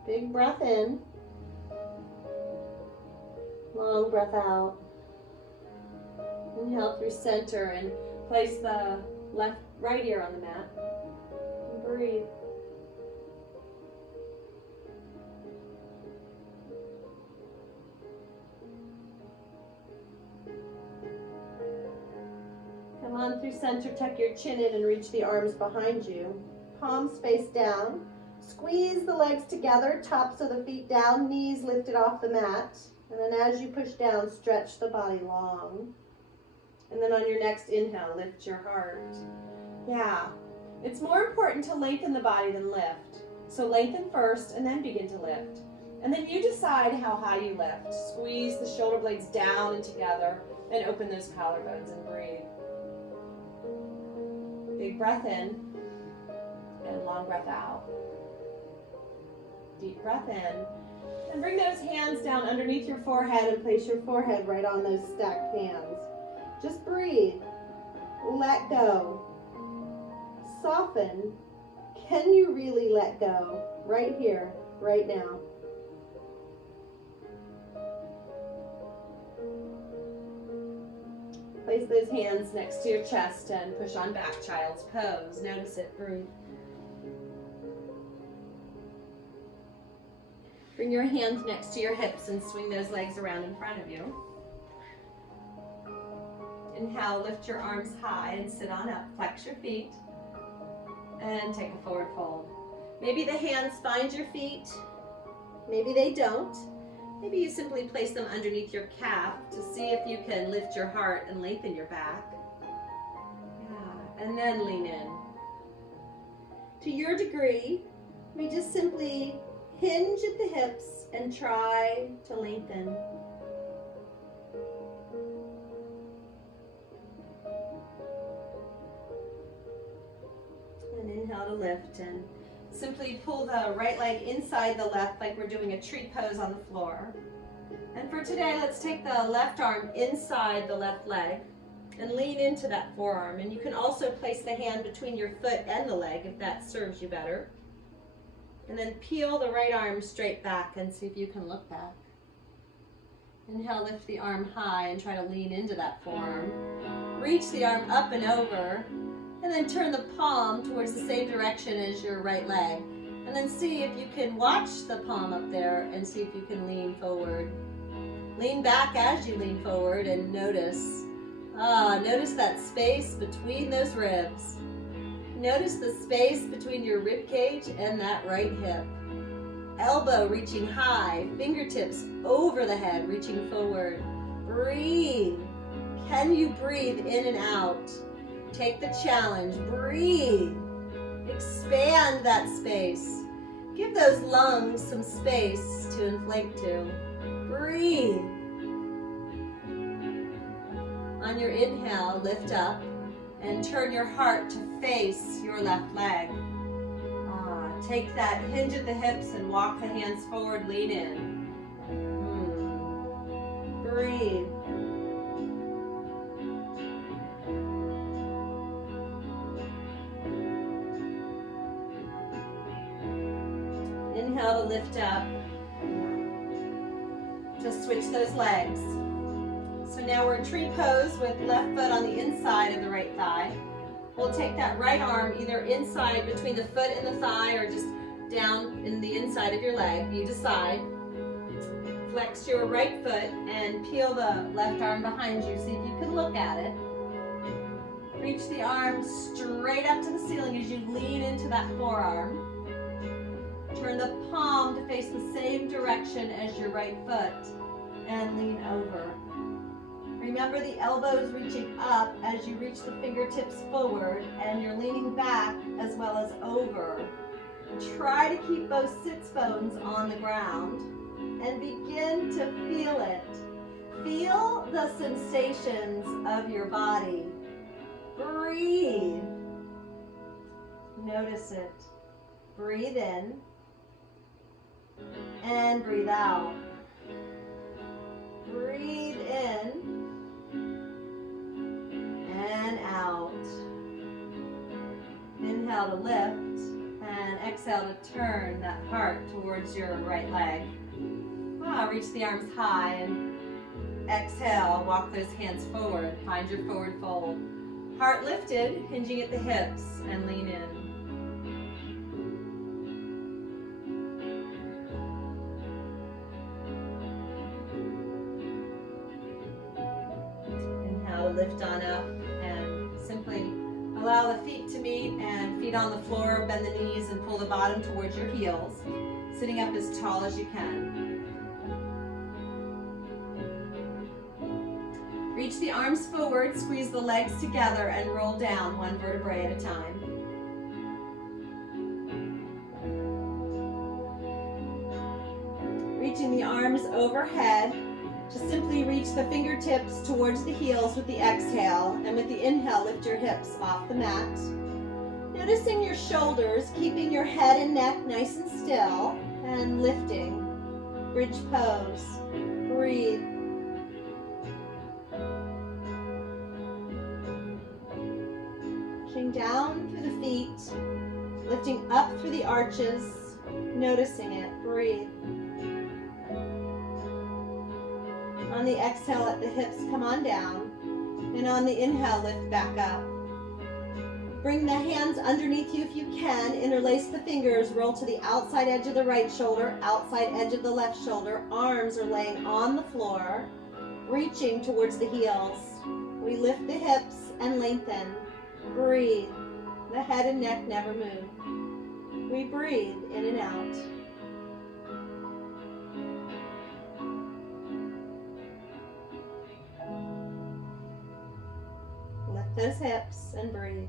Big breath in. Long breath out. Inhale through center and place the right ear on the mat. And breathe. Come on through through center, tuck your chin in and reach the arms behind you. Palms face down. Squeeze the legs together, tops of the feet down, knees lifted off the mat. And then as you push down, stretch the body long. And then on your next inhale, lift your heart. Yeah, it's more important to lengthen the body than lift. So lengthen first and then begin to lift. And then you decide how high you lift. Squeeze the shoulder blades down and together and open those collarbones and breathe. Big breath in and long breath out. Deep breath in. And bring those hands down underneath your forehead and place your forehead right on those stacked hands. Just breathe. Let go. Soften. Can you really let go? Right here, right now. Place those hands next to your chest and push on back, child's pose. Notice it, breathe. Bring your hands next to your hips and swing those legs around in front of you. Inhale, lift your arms high and sit on up. Flex your feet and take a forward fold. Maybe the hands find your feet. Maybe they don't. Maybe you simply place them underneath your calf to see if you can lift your heart and lengthen your back. Yeah, and then lean in. To your degree, we just simply hinge at the hips and try to lengthen. And inhale to lift and simply pull the right leg inside the left like we're doing a tree pose on the floor. And for today, let's take the left arm inside the left leg and lean into that forearm. And you can also place the hand between your foot and the leg if that serves you better. And then peel the right arm straight back and see if you can look back. Inhale, lift the arm high and try to lean into that forearm. Reach the arm up and over, and then turn the palm towards the same direction as your right leg. And then see if you can watch the palm up there and see if you can lean forward. Lean back as you lean forward and notice that space between those ribs. Notice the space between your rib cage and that right hip. Elbow reaching high, fingertips over the head, reaching forward. Breathe. Can you breathe in and out? Take the challenge. Breathe. Expand that space. Give those lungs some space to inflate to. Breathe. On your inhale, lift up and turn your heart to face your left leg. Take that hinge at the hips and walk the hands forward, lean in. Breathe. Inhale to lift up. Just switch those legs. So now we're tree pose with left foot on the inside of the right thigh. We'll take that right arm either inside between the foot and the thigh or just down in the inside of your leg. You decide. Flex your right foot and peel the left arm behind you. See if you can look at it. Reach the arm straight up to the ceiling as you lean into that forearm. Turn the palm to face the same direction as your right foot and lean over. Remember the elbows reaching up as you reach the fingertips forward and you're leaning back as well as over. Try to keep those sits bones on the ground and begin to feel it. Feel the sensations of your body. Breathe. Notice it. Breathe in and breathe out. Breathe in and out. Inhale to lift and exhale to turn that heart towards your right leg. Reach the arms high and exhale, walk those hands forward. Find your forward fold. Heart lifted, hinging at the hips and lean in. Lift on up and simply Allow the feet to meet and feet on the floor, bend the knees and pull the bottom towards your heels, sitting up as tall as you can. Reach the arms forward, squeeze the legs together and roll down one vertebrae at a time. Reaching the arms overhead, just simply reach the fingertips towards the heels with the exhale, and with the inhale, lift your hips off the mat. Noticing your shoulders, keeping your head and neck nice and still, and lifting. Bridge pose. Breathe. Pushing down through the feet, lifting up through the arches, noticing it. Breathe. On the exhale, let the hips come on down, and on the inhale, lift back up. Bring the hands underneath you if you can, interlace the fingers, roll to the outside edge of the right shoulder, outside edge of the left shoulder. Arms are laying on the floor, reaching towards the heels. We lift the hips and lengthen. Breathe. The head and neck never move. We breathe in and out. Lift those hips and breathe.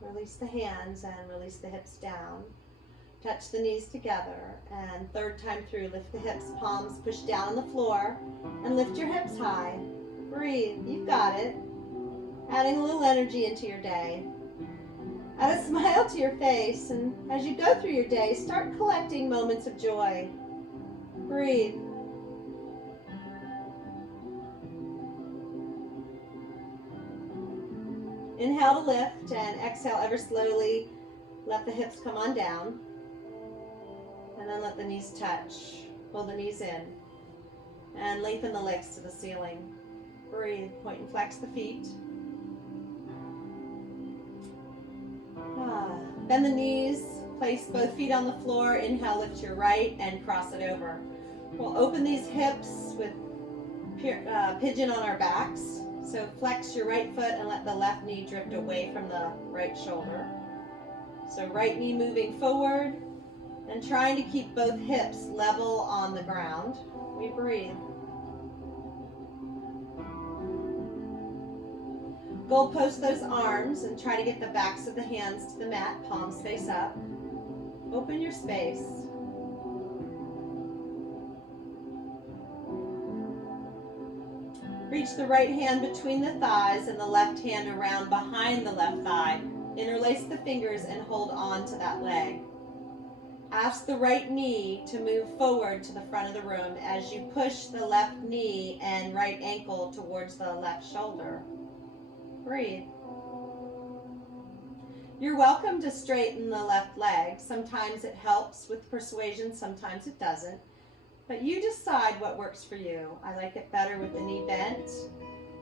Release the hands and release the hips down. Touch the knees together, and third time through, lift the hips, palms push down on the floor, and lift your hips high. Breathe, you've got it. Adding a little energy into your day. Add a smile to your face, and as you go through your day, start collecting moments of joy. Breathe. Inhale to lift, and exhale ever slowly. Let the hips come on down, and then let the knees touch. Pull the knees in, and lengthen the legs to the ceiling. Breathe, point and flex the feet. Bend the knees, place both feet on the floor. Inhale, lift your right and cross it over. We'll open these hips with pigeon on our backs. So flex your right foot and let the left knee drift away from the right shoulder. So right knee moving forward and trying to keep both hips level on the ground. We breathe. Goalpost those arms and try to get the backs of the hands to the mat, palms face up. Open your space. Reach the right hand between the thighs and the left hand around behind the left thigh. Interlace the fingers and hold on to that leg. Ask the right knee to move forward to the front of the room as you push the left knee and right ankle towards the left shoulder. Breathe. You're welcome to straighten the left leg. Sometimes it helps with persuasion, sometimes it doesn't. But you decide what works for you. I like it better with the knee bent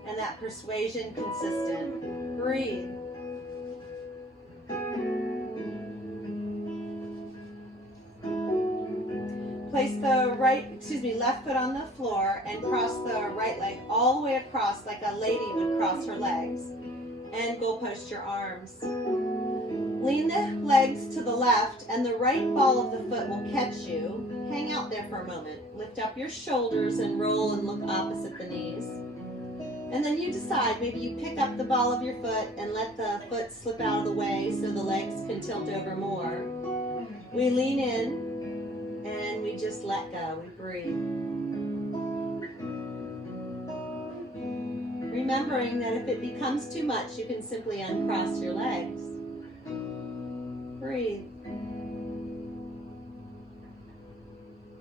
and that persuasion consistent. Breathe. Place the left foot on the floor and cross the right leg all the way across like a lady would cross her legs. And goalpost your arms. Lean the legs to the left and the right ball of the foot will catch you. Hang out there for a moment. Lift up your shoulders and roll and look opposite the knees. And then you decide, maybe you pick up the ball of your foot and let the foot slip out of the way so the legs can tilt over more. We lean in and we just let go. We breathe. Remembering that if it becomes too much, you can simply uncross your legs. Breathe.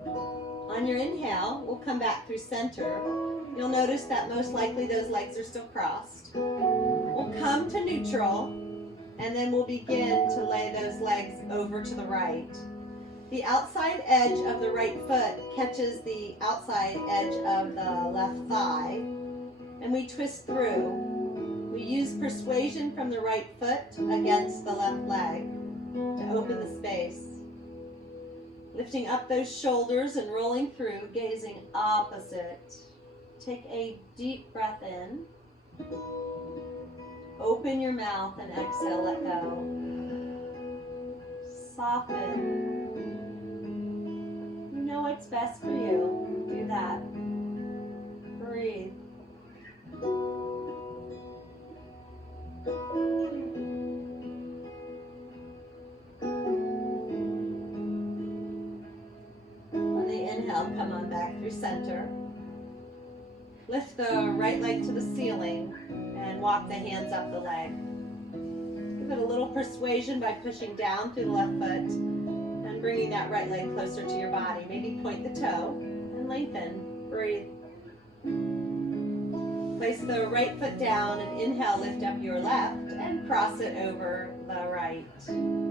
On your inhale, we'll come back through center. You'll notice that most likely those legs are still crossed. We'll come to neutral, and then we'll begin to lay those legs over to the right. The outside edge of the right foot catches the outside edge of the left thigh, and we twist through. We use persuasion from the right foot against the left leg to open the space. Lifting up those shoulders and rolling through, gazing opposite. Take a deep breath in. Open your mouth and exhale, let go. Soften. You know what's best for you. Do that. Breathe. On the inhale, come on back through center. Lift the right leg to the ceiling and walk the hands up the leg. Give it a little persuasion by pushing down through the left foot and bringing that right leg closer to your body. Maybe point the toe and lengthen. Breathe. Place the right foot down and inhale, lift up your left and cross it over the right.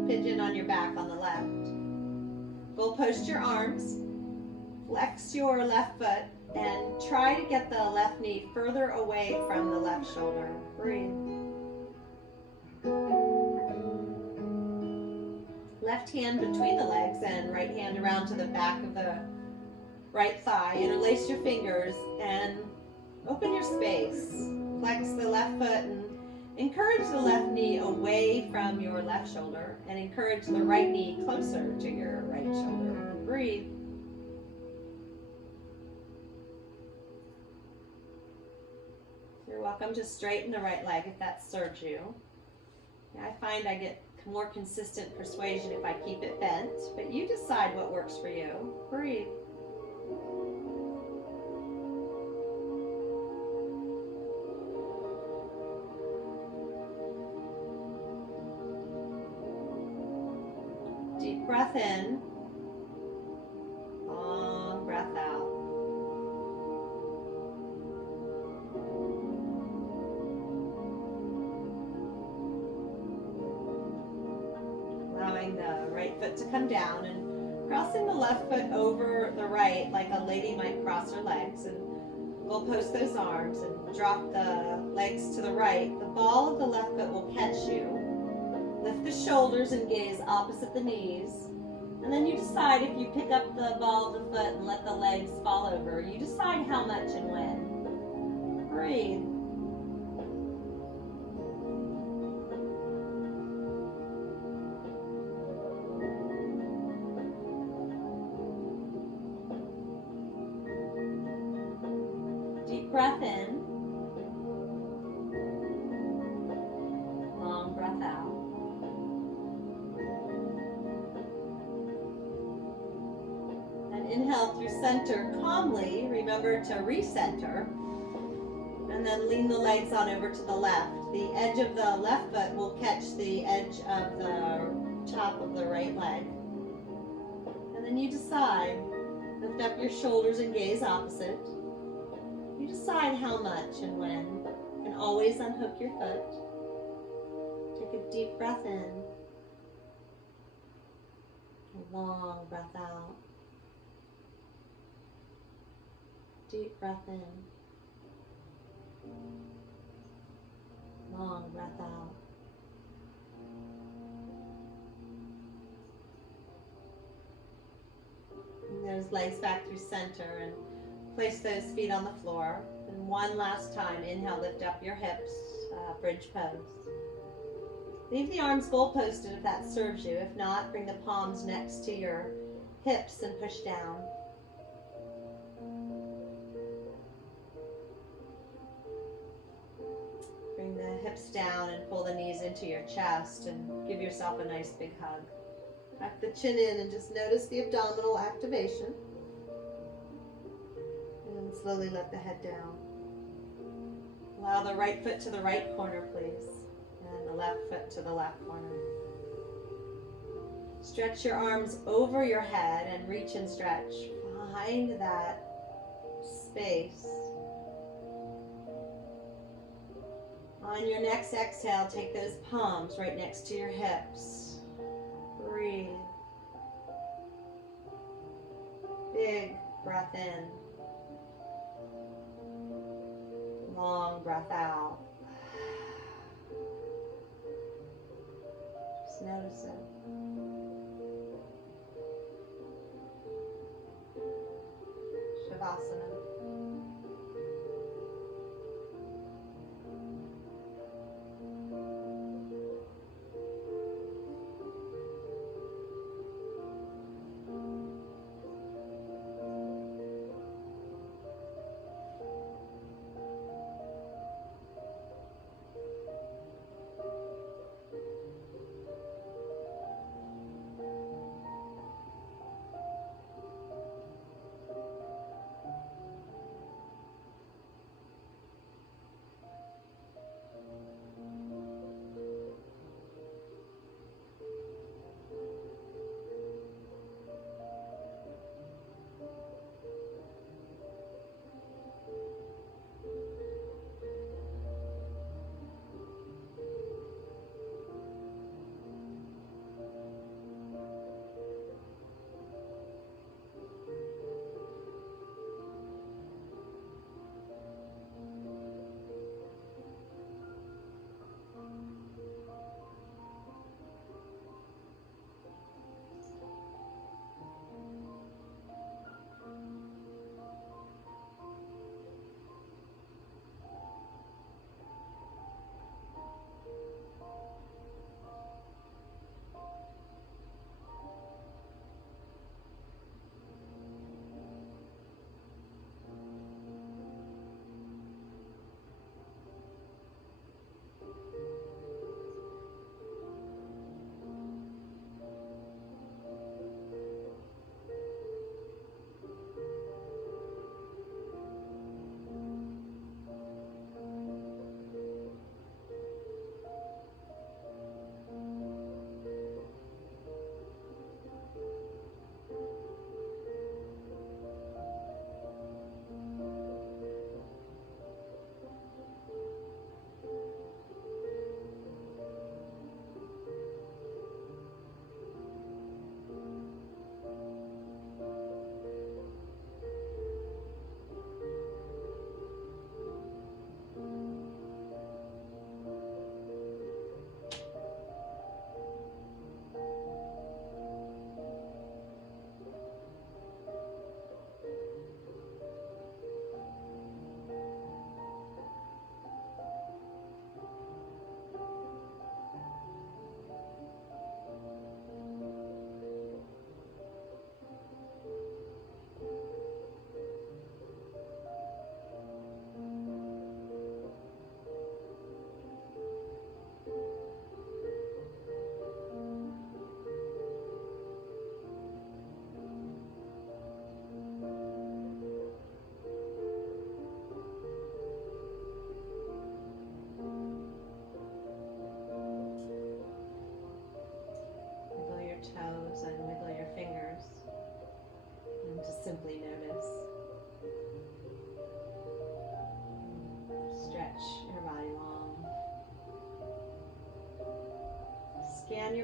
Pigeon on your back on the left. Goal post your arms. Flex your left foot and try to get the left knee further away from the left shoulder. Breathe. Left hand between the legs and right hand around to the back of the right thigh. Interlace your fingers and open your space. Flex the left foot and encourage the left knee away from your left shoulder and encourage the right knee closer to your right shoulder. Breathe. You're welcome to straighten the right leg if that serves you. I find I get more consistent persuasion if I keep it bent, but you decide what works for you. Breathe. Deep breath in. Long breath out. Allowing the right foot to come down and crossing the left foot over the right like a lady might cross her legs, and we'll post those arms and drop the legs to the right. The ball of the left foot will catch you. Lift the shoulders and gaze opposite the knees, and then you decide if you pick up the ball of the foot and let the legs fall over. You decide how much and when. Breathe. Breath in. Long breath out. And inhale through center calmly. Remember to recenter. And then lean the legs on over to the left. The edge of the left foot will catch the edge of the top of the right leg. And then you decide. Lift up your shoulders and gaze opposite. You decide how much and when. You can always unhook your foot. Take a deep breath in. A long breath out. Deep breath in. Long breath out. And those legs back through center, and place those feet on the floor. And one last time, inhale, lift up your hips, bridge pose. Leave the arms goal posted if that serves you. If not, bring the palms next to your hips and push down. Bring the hips down and pull the knees into your chest and give yourself a nice big hug. Tuck the chin in and just notice the abdominal activation. And slowly let the head down. Allow the right foot to the right corner, please. And the left foot to the left corner. Stretch your arms over your head and reach and stretch. Find that space. On your next exhale, take those palms right next to your hips. Breathe. Big breath in. Long breath out. Just notice it. Shavasana.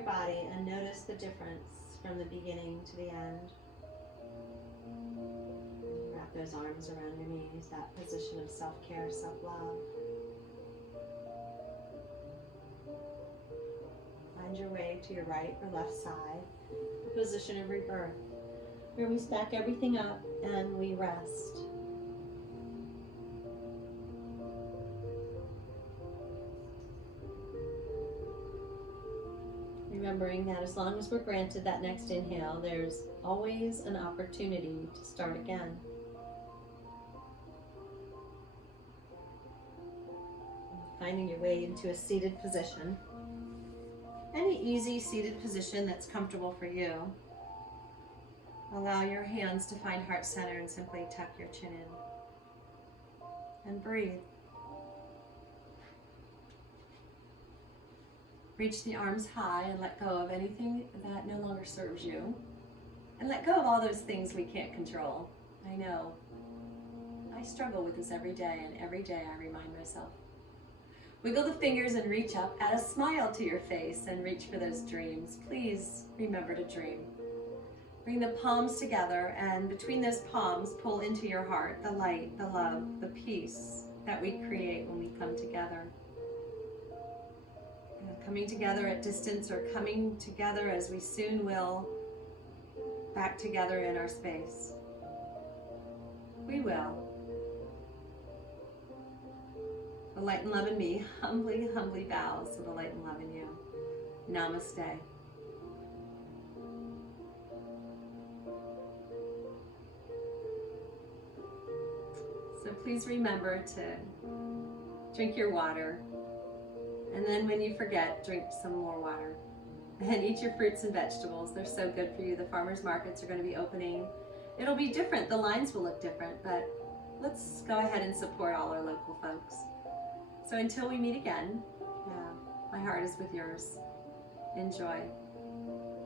body and notice the difference from the beginning to the end. Wrap those arms around your knees, that position of self-care, self-love. Find your way to your right or left side, the position of rebirth, where we stack everything up and we rest. Remembering that as long as we're granted that next inhale, there's always an opportunity to start again. Finding your way into a seated position. Any easy seated position that's comfortable for you. Allow your hands to find heart center and simply tuck your chin in. And breathe. Reach the arms high and let go of anything that no longer serves you. And let go of all those things we can't control. I know. I struggle with this every day, and every day I remind myself. Wiggle the fingers and reach up. Add a smile to your face and reach for those dreams. Please remember to dream. Bring the palms together, and between those palms, pull into your heart the light, the love, the peace that we create when we come together. Coming together at distance, or coming together as we soon will, back together in our space. We will. The light and love in me humbly, humbly bows to the light and love in you. Namaste. So please remember to drink your water. And then when you forget, drink some more water. And eat your fruits and vegetables. They're so good for you. The farmers markets are going to be opening. It'll be different. The lines will look different, but let's go ahead and support all our local folks. So until we meet again, my heart is with yours. Enjoy.